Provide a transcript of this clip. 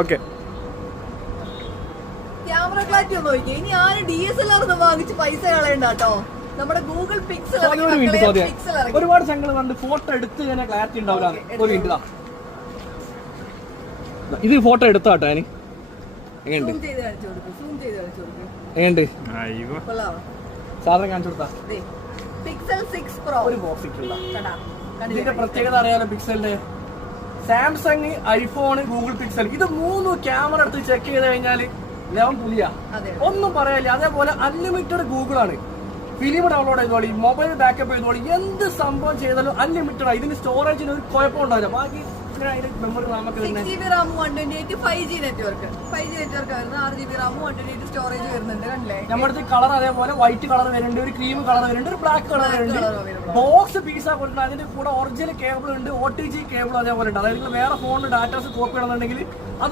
Okay. Camera clarity ഒന്ന് നോക്കിയേ. ഇനി ആരും DSLR ഒന്നും വാങ്ങിച്ച് പൈസ കളയണ്ട കേട്ടോ. നമ്മുടെ ഗൂഗിൾ പിക്സൽ ഒരുപാട് ചങ്ങൾ കണ്ട് ഫോട്ടോ എടുത്ത് ഇങ്ങനെ ക്ലാരിറ്റി ഉണ്ടാവില്ല. ഒരു മിനിറ്റ്, ഇത് ഫോട്ടോ എടുത്താട്ടോ ഞാൻ. എങ്ങനെയുണ്ട് സാധനം കാണിച്ചു കൊടുത്താ? പിക്സൽ 6 Pro ഒരു ബോക്സ് ഇട്ടുള്ള. ഇതിന്റെ പ്രത്യേകത അറിയാലോ പിക്സലിന്റെ. സാംസങ്, ഐഫോൺ, ഗൂഗിൾ പിക്സൽ, ഇത് 3 ക്യാമറ എടുത്ത് ചെക്ക് ചെയ്ത് കഴിഞ്ഞാല് ലെവൻ പുലിയാ, ഒന്നും പറയാനില്ല. അതേപോലെ അൺലിമിറ്റഡ് ഗൂഗിൾ ആണ്. ഫിലിം ഡൗൺലോഡ് ചെയ്തോളി, മൊബൈൽ ബാക്കപ്പ് ചെയ്തോളി, എന്ത് സംഭവം ചെയ്താലും അൺലിമിറ്റഡ് ആണ്. ഇതിന് സ്റ്റോറേജിന് ഒരു കുഴപ്പമുണ്ടാവില്ല. ബാക്കി മെമ്മറി നമുക്ക് 6GB RAM 128 5G network. 5G network വരുന്നത് 6GB RAM 128 സ്റ്റോറേജ് വരുന്നുണ്ട്. കണ്ടില്ലേ? നമ്മുടെ കളർ അതേപോലെ വൈറ്റ് കളർ വരുന്നുണ്ട്, ഒരു ക്രീം കളർ വരുന്നുണ്ട്, ഒരു ബ്ലാക്ക് കളർ വരുന്നുണ്ട്. ബോക്സ് പീസാ കൊടുക്കുന്നത്. അതിന്റെ കൂടെ ഒറിജിനൽ കേബിൾ ഉണ്ട്, OTG കേബിൾ അതേപോലെ ഉണ്ട്. അതായത് വേറെ ഫോണിന് ഡാറ്റാസ് കോപ്പി ചെയ്യണമെന്നുണ്ടെങ്കിൽ